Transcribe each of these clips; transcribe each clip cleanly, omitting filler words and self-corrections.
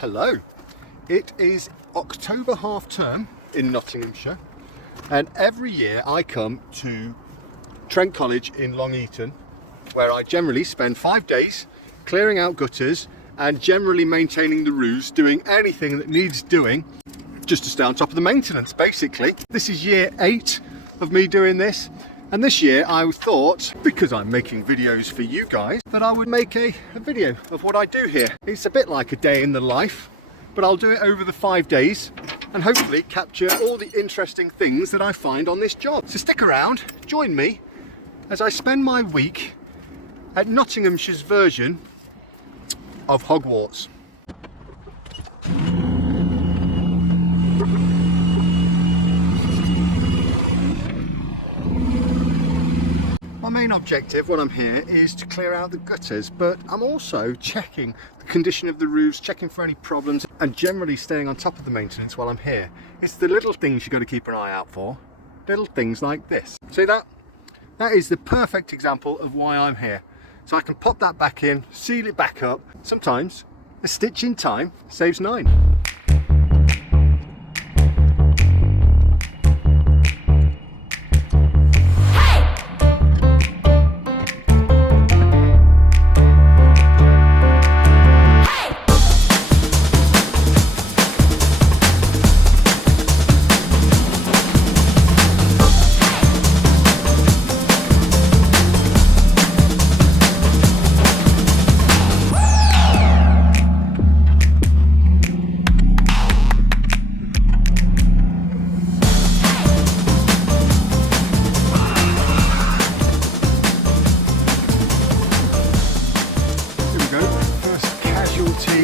Hello, it is October half term in Nottinghamshire, and every year I come to Trent College in Long Eaton, where I generally spend 5 days clearing out gutters and generally maintaining the roofs, doing anything that needs doing just to stay on top of the maintenance basically. This is year 8 of me doing this, and this year I thought, because I'm making videos for you guys, that I would make a video of what I do here. It's a bit like a day in the life, but I'll do it over the 5 days and hopefully capture all the interesting things that I find on this job. So stick around, join me as I spend my week at Nottinghamshire's version of Hogwarts. My main objective when I'm here is to clear out the gutters, but I'm also checking the condition of the roofs, checking for any problems, and generally staying on top of the maintenance while I'm here. It's the little things you've got to keep an eye out for. Little things like this. See that? That is the perfect example of why I'm here. So I can pop that back in, seal it back up. Sometimes a stitch in time saves 9.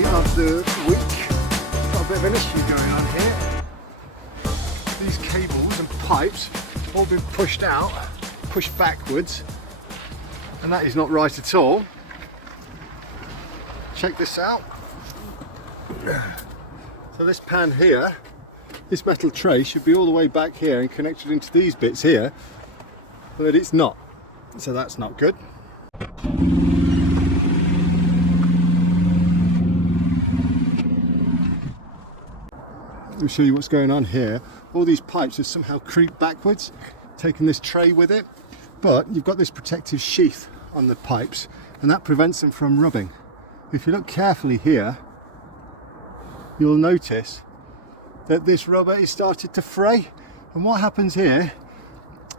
Of the week. Got a bit of an issue going on here. These cables and pipes all been pushed out, pushed backwards, and that is not right at all. Check this out. So this pan here, this metal tray should be all the way back here and connected into these bits here, but it's not. So that's not good. Let me show you what's going on here. All these pipes have somehow creeped backwards, taking this tray with it, but you've got this protective sheath on the pipes and that prevents them from rubbing. If you look carefully here, you'll notice that this rubber is started to fray, and what happens here,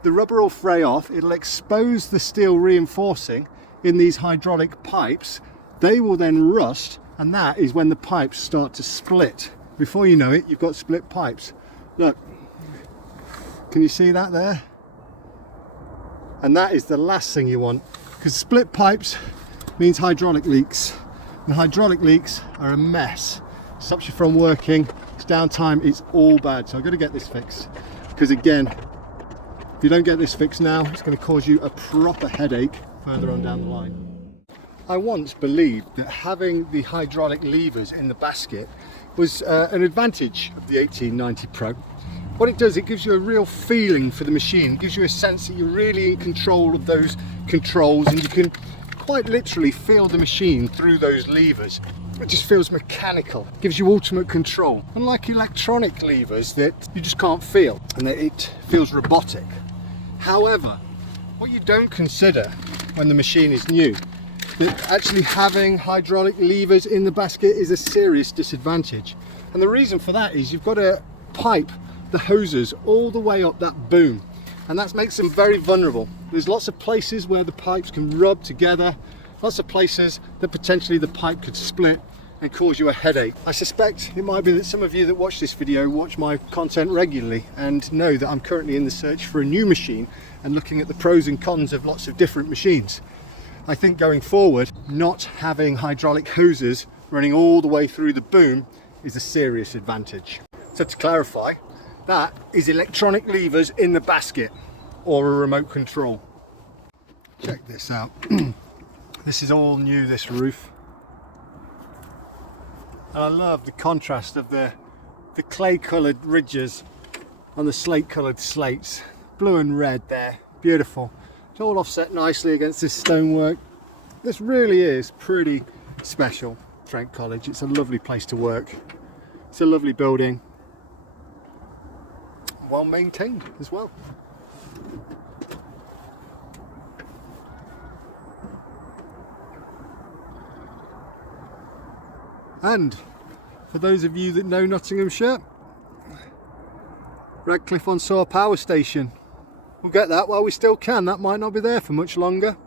the rubber will fray off, it'll expose the steel reinforcing in these hydraulic pipes, they will then rust, and that is when the pipes start to split. Before you know it, you've got split pipes. Look, can you see that there? And that is the last thing you want, because split pipes means hydraulic leaks, and hydraulic leaks are a mess. Stops you from working, it's downtime, it's all bad. So I've got to get this fixed, because again, if you don't get this fixed now, it's going to cause you a proper headache further on down the line. I once believed that having the hydraulic levers in the basket was an advantage of the 1890 Pro. What it does, it gives you a real feeling for the machine. It gives you a sense that you're really in control of those controls, and you can quite literally feel the machine through those levers. It just feels mechanical. It gives you ultimate control. Unlike electronic levers that you just can't feel, and that it feels robotic. However, what you don't consider when the machine is new, that actually having hydraulic levers in the basket is a serious disadvantage. And the reason for that is you've got to pipe the hoses all the way up that boom, and that makes them very vulnerable. There's lots of places where the pipes can rub together, lots of places that potentially the pipe could split and cause you a headache. I suspect it might be that some of you that watch this video watch my content regularly and know that I'm currently in the search for a new machine and looking at the pros and cons of lots of different machines. I think going forward, not having hydraulic hoses running all the way through the boom is a serious advantage. So to clarify, that is electronic levers in the basket or a remote control. Check this out. This is all new, this roof. And I love the contrast of the clay coloured ridges on the slate coloured slates. Blue and red there, beautiful. It's all offset nicely against this stonework. This really is pretty special. Trent College. It's a lovely place to work. It's a lovely building. Well maintained as well. And for those of you that know Nottinghamshire, Radcliffe on Soar Power Station. We'll get that while we still can. That might not be there for much longer.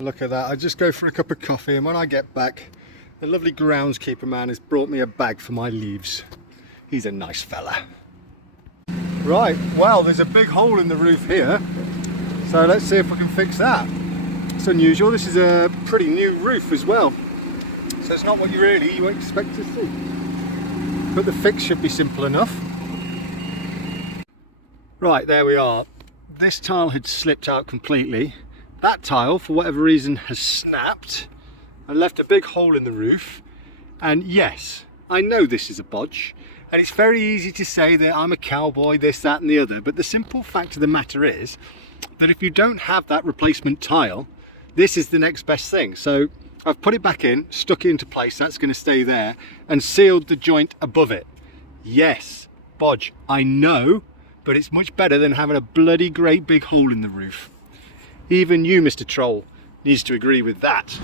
Look at that, I just go for a cup of coffee, and when I get back, the lovely groundskeeper man has brought me a bag for my leaves. He's a nice fella. Right, well, there's a big hole in the roof here, so let's see if we can fix that. It's unusual, this is a pretty new roof as well, so it's not what you expect to see. But the fix should be simple enough. Right, there we are. This tile had slipped out completely. That tile, for whatever reason, has snapped and left a big hole in the roof. And yes, I know this is a bodge, and it's very easy to say that I'm a cowboy, this, that and the other, but the simple fact of the matter is that if you don't have that replacement tile, this is the next best thing. So I've put it back in, stuck it into place, that's going to stay there, and sealed the joint above it. Yes, bodge, I know, but it's much better than having a bloody great big hole in the roof. Even you, Mr. Troll, needs to agree with that.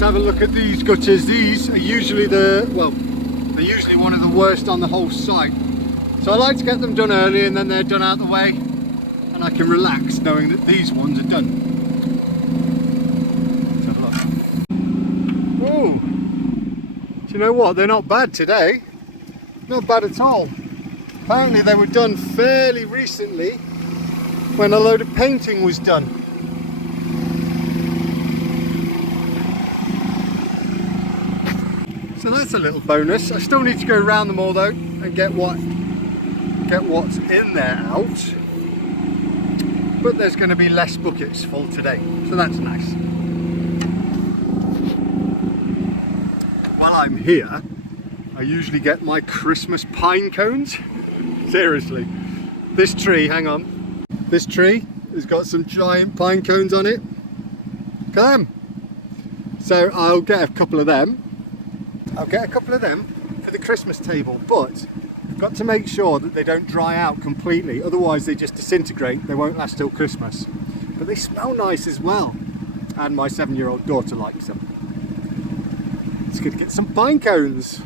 let's have a look at these gutters. These are usually they're usually one of the worst on the whole site. So I like to get them done early and then they're done out the way and I can relax knowing that these ones are done. Let's have a look. Oh, do you know what? They're not bad today. Not bad at all. Apparently they were done fairly recently when a load of painting was done. So that's a little bonus. I still need to go around them all though and get what's in there out. But there's going to be less buckets full today, so that's nice. While I'm here, I usually get my Christmas pine cones. Seriously, this tree, hang on. This tree has got some giant pine cones on it. Come. So I'll get a couple of them. I'll get a couple of them for the Christmas table, but I've got to make sure that they don't dry out completely, otherwise they just disintegrate. They won't last till Christmas. But they smell nice as well, and my 7-year-old daughter likes them. It's good to get some pine cones.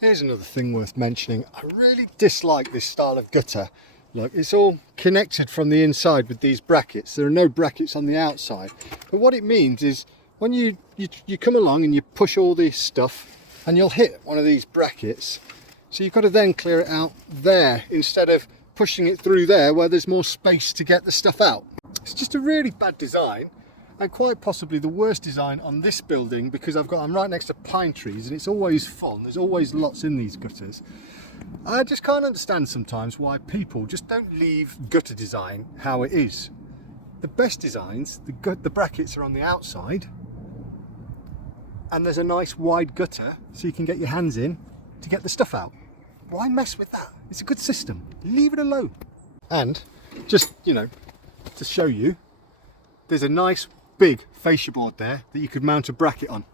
Here's another thing worth mentioning. I really dislike this style of gutter. Look, it's all connected from the inside with these brackets. There are no brackets on the outside. But what it means is when you come along and you push all this stuff and you'll hit one of these brackets. So you've got to then clear it out there instead of pushing it through there where there's more space to get the stuff out. It's just a really bad design. And quite possibly the worst design on this building because I'm right next to pine trees and it's always fun. There's always lots in these gutters. I just can't understand sometimes why people just don't leave gutter design how it is. The best designs, the brackets are on the outside and there's a nice wide gutter so you can get your hands in to get the stuff out. Why mess with that? It's a good system. Leave it alone. And just, to show you, there's a nice big fascia board there that you could mount a bracket on.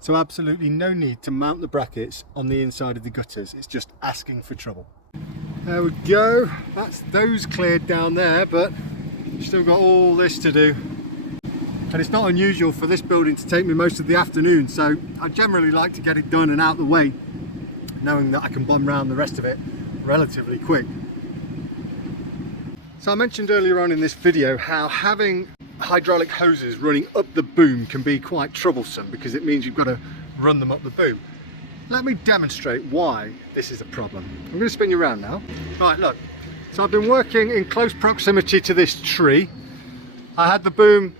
So absolutely no need to mount the brackets on the inside of the gutters. It's just asking for trouble. There we go. That's those cleared down there, but still got all this to do. And it's not unusual for this building to take me most of the afternoon, so I generally like to get it done and out the way, knowing that I can bum round the rest of it relatively quick. So I mentioned earlier on in this video how having hydraulic hoses running up the boom can be quite troublesome because it means you've got to run them up the boom. Let me demonstrate why this is a problem. I'm going to spin you around now. Right, look. So I've been working in close proximity to this tree. I had the boom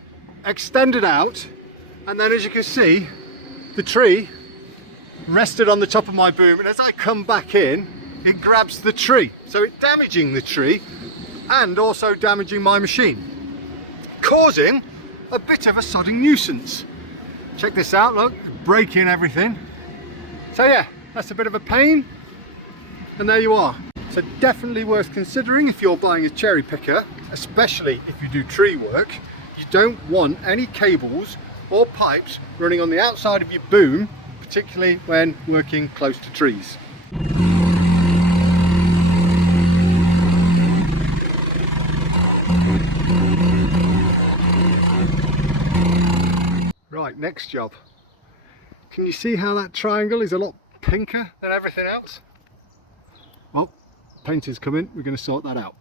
extended out and then as you can see the tree rested on the top of my boom, and as I come back in it grabs the tree, so it's damaging the tree and also damaging my machine, causing a bit of a sodding nuisance. Check this out, look, breaking everything. So yeah, that's a bit of a pain, and there you are. So definitely worth considering if you're buying a Cherrypicker, especially if you do tree work. You don't want any cables or pipes running on the outside of your boom, particularly when working close to trees. Right, next job. Can you see how that triangle is a lot pinker than everything else? Well, painter's coming, we're going to sort that out.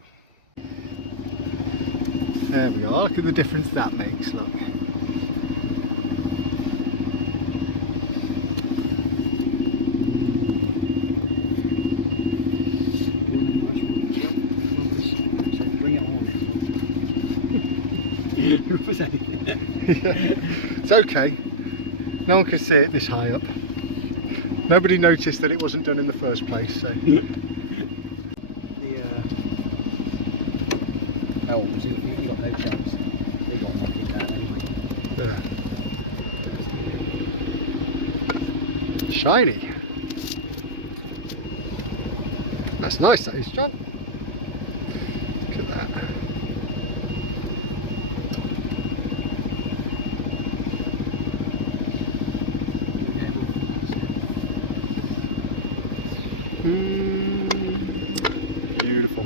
There we are, look at the difference that makes, look. It's okay, no one can see it this high up. Nobody noticed that it wasn't done in the first place, so. Oh, you got no chance. They got nothing down anyway. Yeah. Shiny. That's nice, that is, John. Look at that. Beautiful.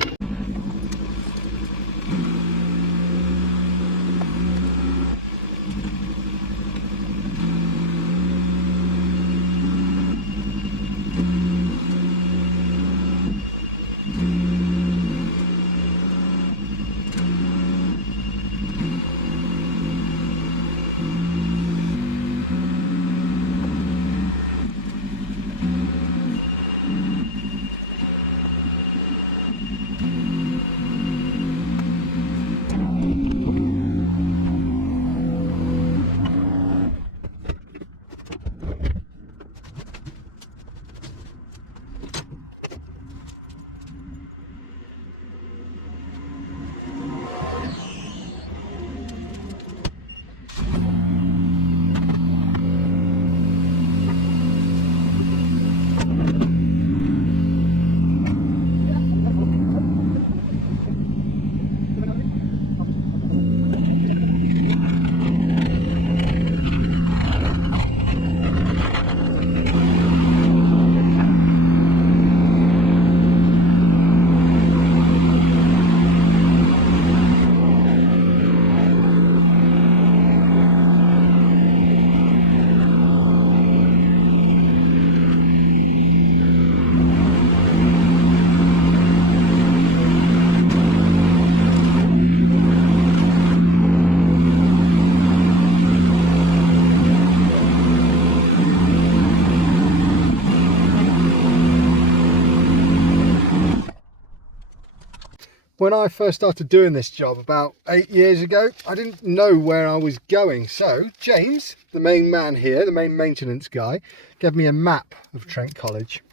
when I first started doing this job about 8 years ago, I didn't know where I was going. So James, the main man here, the main maintenance guy, gave me a map of Trent College.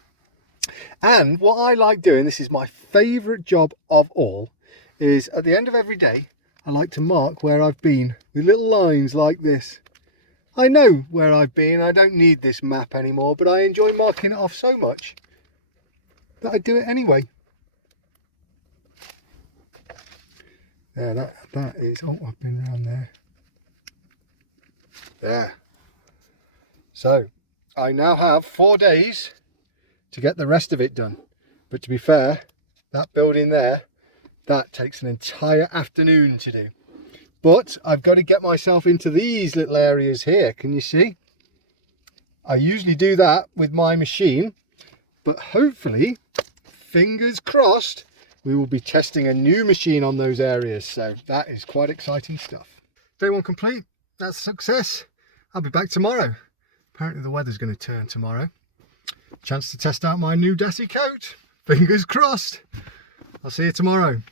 And what I like doing, this is my favourite job of all, is at the end of every day, I like to mark where I've been with little lines like this. I know where I've been, I don't need this map anymore, but I enjoy marking it off so much that I do it anyway. There, that is, oh, I've been around there. There. So, I now have 4 days to get the rest of it done. But to be fair, that building there, that takes an entire afternoon to do. But I've got to get myself into these little areas here. Can you see? I usually do that with my machine, but hopefully, fingers crossed, we will be testing a new machine on those areas. So that is quite exciting stuff. Day 1 complete. That's a success. I'll be back tomorrow. Apparently the weather's going to turn tomorrow. Chance to test out my new Desi coat. Fingers crossed. I'll see you tomorrow.